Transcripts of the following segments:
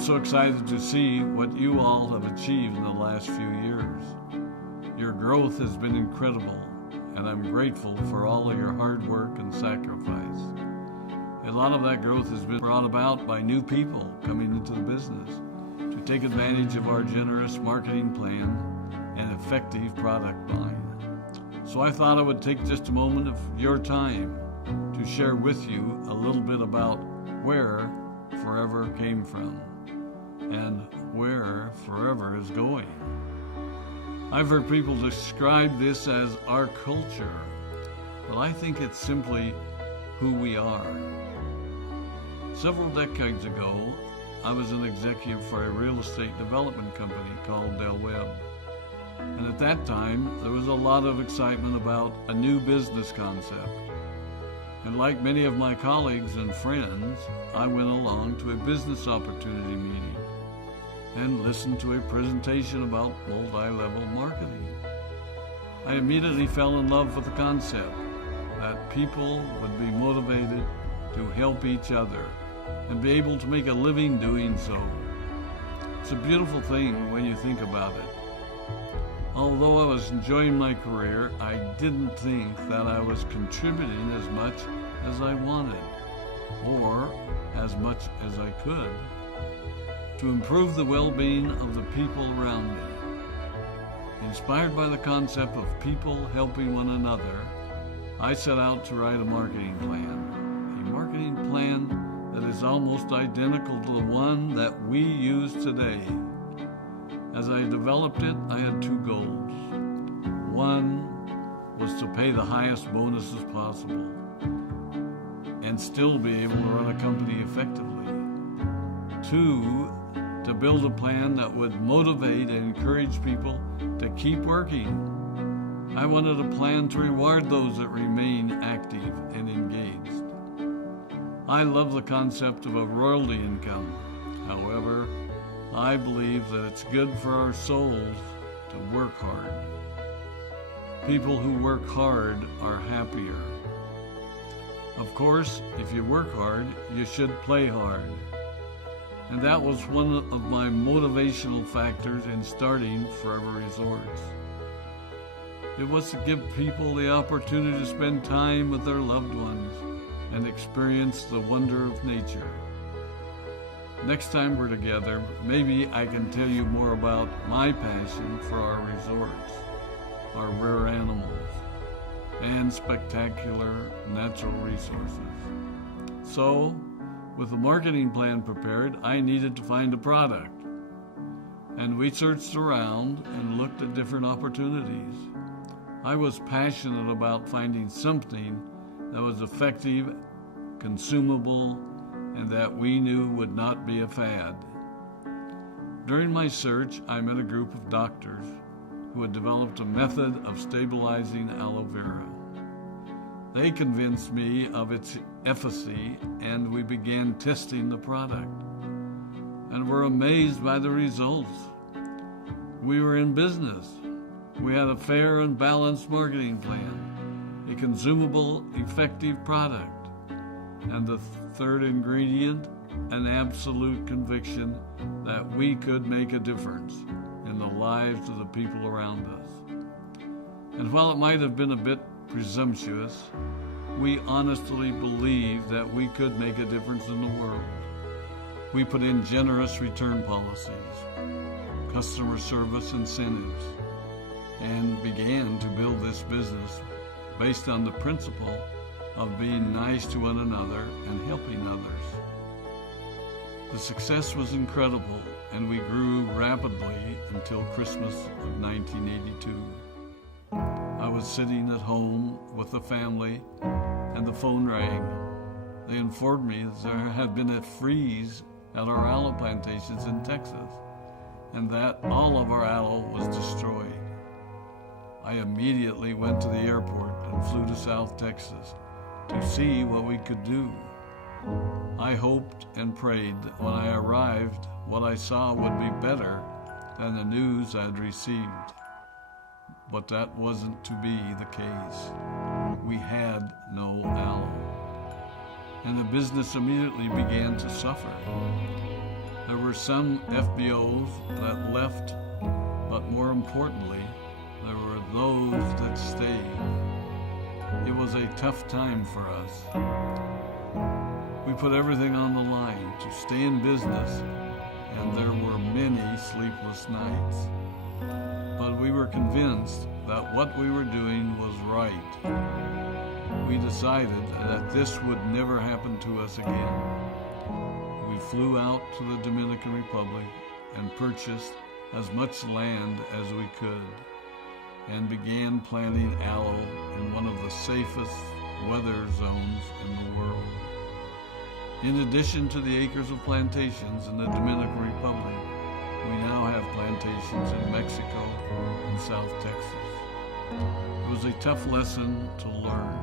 so excited to see what you all have achieved in the last few years. Your growth has been incredible, and I'm grateful for all of your hard work and sacrifice. A lot of that growth has been brought about by new people coming into the business to take advantage of our generous marketing plan and effective product line. So I thought I would take just a moment of your time to share with you a little bit about where Forever came from and where Forever is going. I've heard people describe this as our culture, but I think it's simply who we are. Several decades ago, I was an executive for a real estate development company called Del Webb. And at that time, there was a lot of excitement about a new business concept. And like many of my colleagues and friends, I went along to a business opportunity meeting and listened to a presentation about multi-level marketing. I immediately fell in love with the concept that people would be motivated to help each other and be able to make a living doing so. It's a beautiful thing when you think about it. Although I was enjoying my career, I didn't think that I was contributing as much as I wanted, or as much as I could, to improve the well-being of the people around me. Inspired by the concept of people helping one another, I set out to write a marketing plan that is almost identical to the one that we use today. As I developed it, I had two goals. One was to pay the highest bonuses possible and still be able to run a company effectively. Two, to build a plan that would motivate and encourage people to keep working. I wanted a plan to reward those that remain active and engaged. I love the concept of a royalty income. However, I believe that it's good for our souls to work hard. People who work hard are happier. Of course, if you work hard, you should play hard. And that was one of my motivational factors in starting Forever Resorts. It was to give people the opportunity to spend time with their loved ones and experience the wonder of nature. Next time we're together, maybe I can tell you more about my passion for our resorts, our rare animals, and spectacular natural resources. So, with the marketing plan prepared, I needed to find a product. And we searched around and looked at different opportunities. I was passionate about finding something that was effective, consumable, and that we knew would not be a fad. During my search, I met a group of doctors who had developed a method of stabilizing aloe vera. They convinced me of its efficacy, and we began testing the product, and were amazed by the results. We were in business. We had a fair and balanced marketing plan, a consumable, effective product, and the third ingredient, an absolute conviction that we could make a difference in the lives of the people around us. And while it might have been a bit presumptuous, we honestly believed that we could make a difference in the world. We put in generous return policies, customer service incentives, and began to build this business based on the principle of being nice to one another and helping others. The success was incredible, and we grew rapidly until Christmas of 1982. I was sitting at home with the family, and the phone rang. They informed me that there had been a freeze at our aloe plantations in Texas, and that all of our aloe was destroyed. I immediately went to the airport and flew to South Texas to see what we could do. I hoped and prayed that when I arrived, what I saw would be better than the news I'd received. But that wasn't to be the case. We had no aloe, and the business immediately began to suffer. There were some FBOs that left, but more importantly, there were those that stayed. It was a tough time for us. We put everything on the line to stay in business, and there were many sleepless nights. But we were convinced that what we were doing was right. We decided that this would never happen to us again. We flew out to the Dominican Republic and purchased as much land as we could and began planting aloe in one of the safest weather zones in the world. In addition to the acres of plantations in the Dominican Republic, we now have plantations in Mexico and South Texas. It was a tough lesson to learn.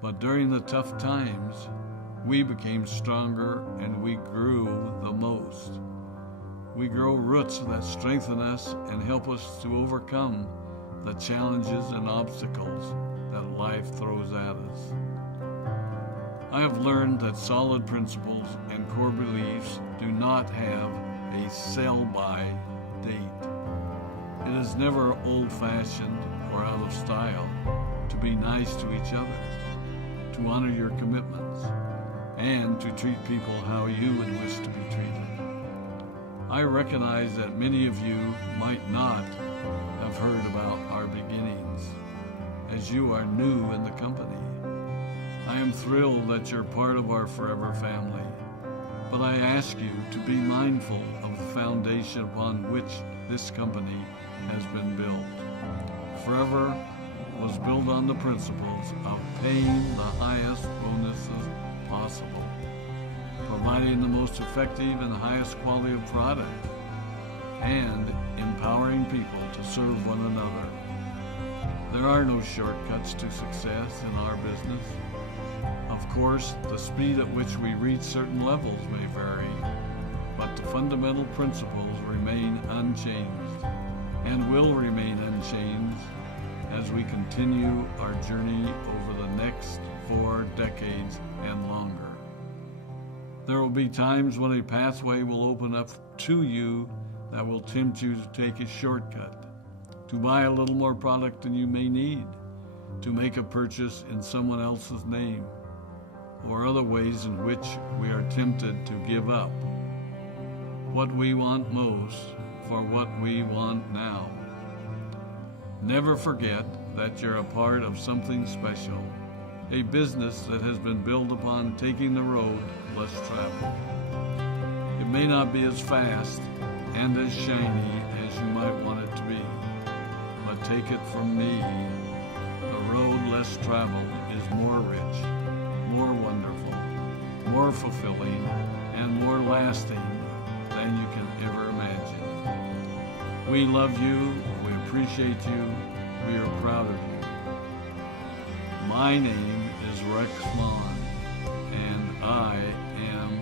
But during the tough times, we became stronger and we grew the most. We grow roots that strengthen us and help us to overcome the challenges and obstacles that life throws at us. I have learned that solid principles and core beliefs do not have a sell-by date. It is never old-fashioned or out of style to be nice to each other, to honor your commitments, and to treat people how you would wish to be treated. I recognize that many of you might not have heard about our beginnings, as you are new in the company. I am thrilled that you're part of our forever family, but I ask you to be mindful of the foundation upon which this company has been built. Forever was built on the principles of paying the highest bonuses possible, providing the most effective and highest quality of product, and empowering people to serve one another. There are no shortcuts to success in our business. Of course, the speed at which we reach certain levels may vary, but the fundamental principles remain unchanged and will remain unchanged as we continue our journey over the next 4 decades and longer. There will be times when a pathway will open up to you that will tempt you to take a shortcut, to buy a little more product than you may need, to make a purchase in someone else's name, or other ways in which we are tempted to give up what we want most for what we want now. Never forget that you're a part of something special, a business that has been built upon taking the road less traveled. It may not be as fast and as shiny as you might want it to be, but take it from me, the road less traveled is more rich, more wonderful, more fulfilling, and more lasting than you can ever imagine. We love you, we appreciate you, we are proud of you. My name is Rex Maughan, and I am